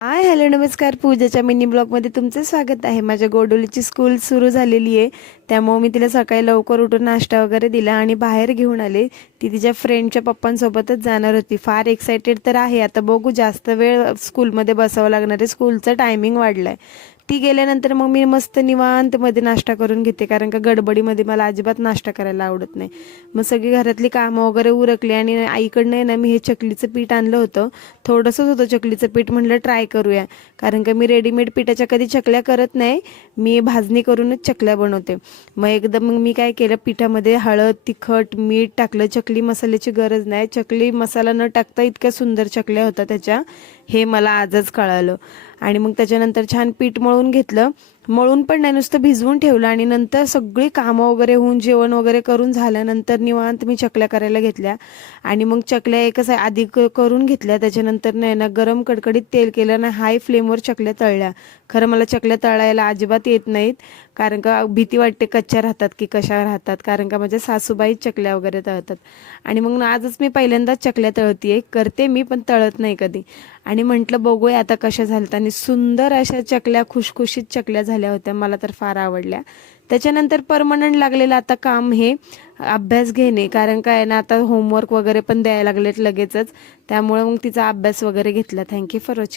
Hi hello नमस्कार. पूजाच्या mini ब्लॉगमध्ये तुमचं स्वागत आहे. माझ्या गोडोलीची स्कूल सुरू झालेली आहे, त्यामुळे मी तिला सकाळी लवकर उठून नाश्ता वगैरे दिला आणि बाहेर घेऊन आले. ती तिच्या फ्रेंडच्या पप्पांसोबतच जाणार होती. फार एक्सायटेड तर आहे. आता बघू, जास्त वेळ स्कूलमध्ये बसावं लागणार आहे. स्कूलचं टायमिंग वाढलं आहे. ती गेल्यानंतर मग मी मस्त निवांतमध्ये नाश्ता करून घेते, कारण का गडबडीमध्ये मला अजिबात नाश्ता करायला आवडत नाही. मग सगळी घरातली कामं वगैरे उरकली आणि आईकडनं आहे ना, मी हे चकलीचं पीठ आणलं होतं. थोडंसंच होतं चकलीचं पीठ, म्हटलं ट्राय करूया, कारण का मी रेडीमेड पिठाच्या कधी चकल्या करत नाही. मी भाजणी करूनच चकल्या बनवते. मग मी काय केलं, पिठामध्ये हळद, तिखट, मीठ टाकलं. चकली मसाल्याची गरज नाही. चकली मसाला न टाकता इतक्या सुंदर चकल्या होत्या त्याच्या, हे मला आजच कळालं. आणि मग त्याच्यानंतर छान पीठ मळून घेतलं. मळून पण नाही, नुसतं भिजवून ठेवलं. आणि नंतर सगळी कामं वगैरे होऊन, जेवण वगैरे करून झाल्यानंतर निवांत मी चकल्या करायला घेतल्या. आणि मग चकल्या एकच आधी करून घेतल्या. त्याच्यानंतर नाही ना, गरम कडकडीत तेल केलं ना, हाय फ्लेमवर चकल्या तळल्या. खरं मला चकल्या तळायला अजिबात येत नाहीत, कारण का भीती वाटते कच्च्या राहतात की कशा राहतात, कारण का माझ्या सासूबाई चकल्या वगैरे तळतात. आणि मग आजच मी पहिल्यांदाच चकल्या तळतीये. करते मी, पण तळत नाही कधी. आणि म्हटलं बघूया आता कशा झाल्यात. आणि सुंदर अशा चकल्या, खुशखुशीत चकल्या झाल्या होत्या. मला तर फार आवडल्या. त्याच्यानंतर परमनंट लागलेलं आता काम हे अभ्यास घेणे, कारण काय ना, आता होमवर्क वगैरे पण द्यायला लागलेत लगेचच. त्यामुळे मग तिचा अभ्यास वगैरे घेतला. Thank you for watching.